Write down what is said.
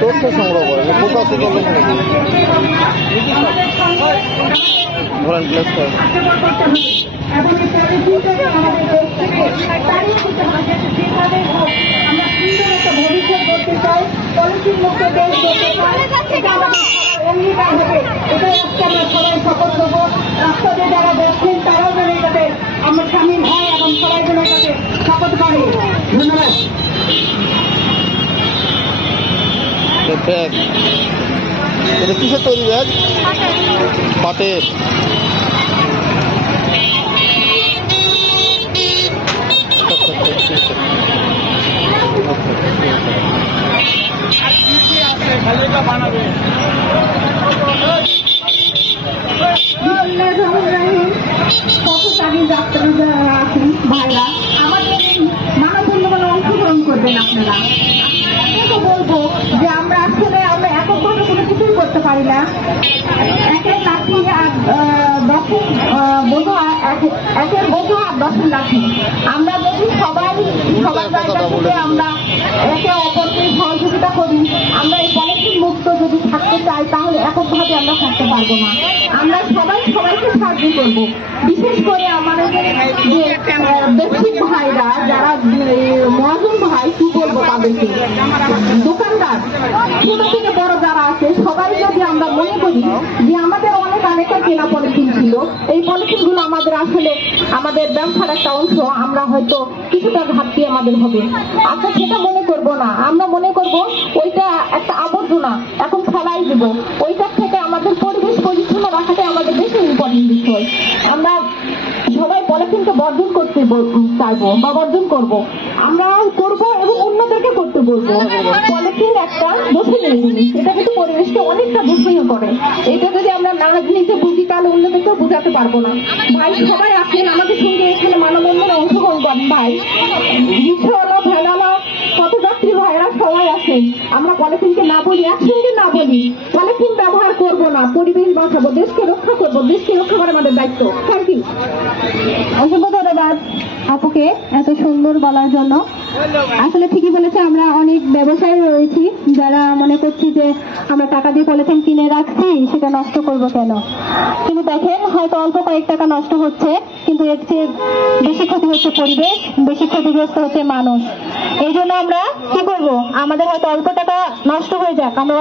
তথ্য সংগ্রহ করে প্রকাশিত ধরেন প্লেস করে ভবিষ্যৎ করতে চাই, পলিথিন মুক্ত দেশ করতে চাই, এটা আমাদের অঙ্গীকার হবে। এটাই আজকে আমরা সবাই শপথ নেব। রাস্তাতে যারা বসছেন তারাও যেন এটাতে আমরা সামিল হয় এবং সবাই যেন এটাতে শপথ করে। ধন্যবাদ। ব্যাগ এটা কিসের তৈরি ব্যাগ? পাটের। ভাইরা আমাদের মানববন্ধনে অংশগ্রহণ করবেন আপনারা। তো বলবো যে আমরা আসলে আমরা এককভাবে কোনো কিছুই করতে পারি না। একের লাঠি আর দশের বোঝা, একের বোঝা আর দশের লাঠি। আমরা যদি সবার জায়গা থেকে আমরা একে অপরকে সহযোগিতা করি, আমরা এই পলিথিন মুক্ত যদি থাকতে চাই তাহলে এককভাবে আমরা থাকতে পারবো না। আমরা সবাইকে সাহায্য করব। বিশেষ করে আমাদের যে ব্যক্তিক ভাইরা যারা মহাজন ভাই, কি বলবো তাদেরকে, দোকানদার ছোট থেকে বড় যারা আছে সবাই যদি আমরা মনে করি যে আমাদের অনেকের কেনা পলিথিন ছিল, এই পলিথিন গুলো আমাদের আসলে আমাদের ব্যবসার একটা অংশ, আমরা হয়তো কিছুটা ঘাটতি আমাদের হবে। আমরা সেটা মনে করব না, আমরা মনে করব ওইটা একটা আবর্জনা, এখন ফেলাই দিব। ওইটার থেকে আমাদের পরিবেশ পরিচ্ছন্ন রাখাটাই আমাদের বেশি ইম্পর্টেন্ট বিষয়। আমরা সবাই পলিথিনকে বর্জন করতে চাইবো বা বর্জন করব, আমরা করবো এবং অন্যদেরকে করতে বলবো। পলিথিন একটা দূষণীয় জিনিস, এটা কিন্তু পরিবেশকে অনেকটা দূষণীয় করে। এটা যদি আমরা না নিজে বুঝি তাহলে অন্যদেরকেও বুঝাতে পারবো না। ভাই সবাই আসেন আমাদের সঙ্গে এখানে মানববন্ধনে অংশগ্রহণ করেন। ভাই রিক্সাওয়ালা, ভ্যানওয়ালা, পথযাত্রী ভাইয়েরা সবাই আসেন। আমরা পলিথিনকে না বলি, একসঙ্গে না বলি পলিথিন ব্যবহার করবো না, পরিবেশ বাঁচাবো, দেশকে রক্ষা করবো, দেশকে রক্ষা করা আমাদের দায়িত্ব। Thank you. অসংখ্য ধন্যবাদ আপুকে এত সুন্দর বলার জন্য। আসলে ঠিকই বলেছে, আমরা অনেক ব্যবসায়ী রয়েছি যারা মনে করছি যে আমরা টাকা দিয়ে পলিথিন কিনে রাখছি, সেটা নষ্ট করবো কেন। কিন্তু দেখেন হয়তো অল্প কয়েক টাকা নষ্ট হচ্ছে, কিন্তু এর চেয়ে বেশি ক্ষতি হচ্ছে পরিবেশ, বেশি ক্ষতিগ্রস্ত হচ্ছে মানুষ। এই জন্য আমরা কি করবো, আমাদের হয়তো অল্প টাকা নষ্ট হয়ে যাক, আমরা